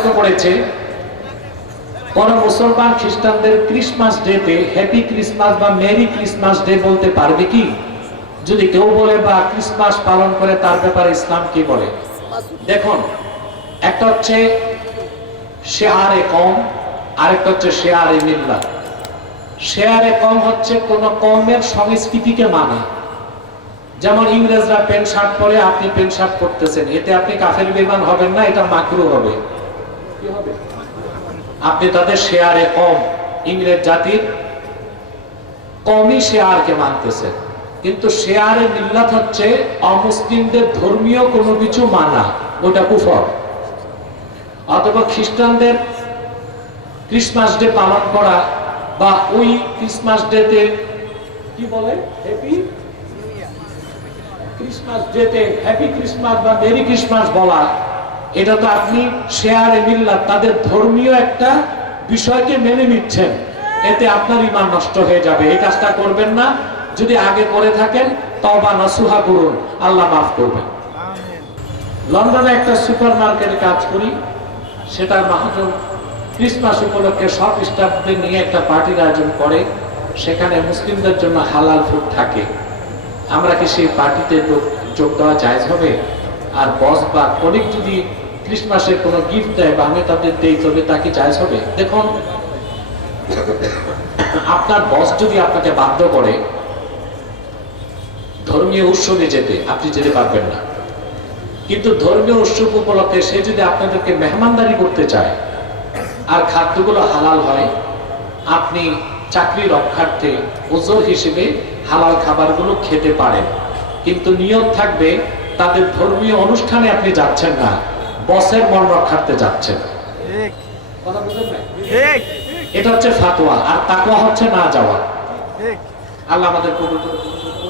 প্রশ্ন করেছে, কোন মুসলমান খ্রিস্টানদের ক্রিসমাস ডেতে হ্যাপি ক্রিসমাস বা মেরি ক্রিসমাস ডে বলতে পারবে কি? যদি কেউ বলে বা ক্রিসমাস পালন করে, তার ব্যাপারে ইসলাম কি বলে? দেখুন, একটা হচ্ছে শেয়ারে কম, আরেকটা হচ্ছে শেয়ারে মিল্লাত। শেয়ারে কম হচ্ছে কোন কওমের সংস্কৃতিকে মানা। যেমন ইংরেজরা প্যান্ট শার্ট পরে, আপনি প্যান্ট শার্ট পরতেছেন, এতে আপনি কাফের বেঈমান হবেন না, এটা মাকরুহ হবে। কি হবে? আপনি তাদের শেয়ারে কম, ইংরেজ জাতির কমই শেয়ারকে মানতেছেন। কিন্তু শেয়ারে মিল্লাত হচ্ছে অমুসলিমদের ধর্মীয় কোনো কিছু মানা, ওটা কুফর। অথবা খ্রিস্টানদের ক্রিসমাস ডে পালন করা বা ওই ক্রিসমাস ডেতে কি বলে, হ্যাপি ক্রিসমাস ডেতে হ্যাপি ক্রিসমাস বা মেরি ক্রিসমাস বলা, এটা তো আপনি শেয়ারে মিল্লাত, তাদের ধর্মীয় একটা বিষয়কে মেনে নিচ্ছেন, এতে আপনার ঈমান নষ্ট হয়ে যাবে। এই কাজটা করবেন না। যদি আগে করে থাকেন তওবা নাসুহা করুন, আল্লাহ মাফ করবেন। লন্ডনে একটা সুপার মার্কেটে কাজ করি, সেটার মহাজন ক্রিসমাস উপলক্ষে সব স্টাফদের নিয়ে একটা পার্টির আয়োজন করে। সেখানে মুসলিমদের জন্য হালাল ফুড থাকে। আমরা কি সেই পার্টিতে যোগ দেওয়া জায়েজ হবে? আর বস বা কলিগ যদি ক্রিসমাসের কোনো গিফট দেয় বা আমি তাদের দেই, তবে তা কি জায়েজ হবে? দেখুন, আপনার বস যদি আপনাকে বাধ্য করে ধর্মীয় উৎসবে যেতে, আপনি যেতে পারবেন না। কিন্তু ধর্মীয় উৎসব উপলক্ষে সে যদি আপনাদেরকে মেহমানদারি করতে চায় আর খাদ্যগুলো হালাল হয়, আপনি চাকরি রক্ষার্থে ওজর হিসেবে হালাল খাবারগুলো খেতে পারেন। কিন্তু নিয়ত থাকবে তাদের ধর্মীয় অনুষ্ঠানে আপনি যাচ্ছেন না, বসের মন রক্ষার্থে যাচ্ছেন। কথা বুঝলেন না? এটা হচ্ছে ফাতোয়া, আর তাকওয়া হচ্ছে না যাওয়া। আল্লাহ আমাদের কবুল করুন।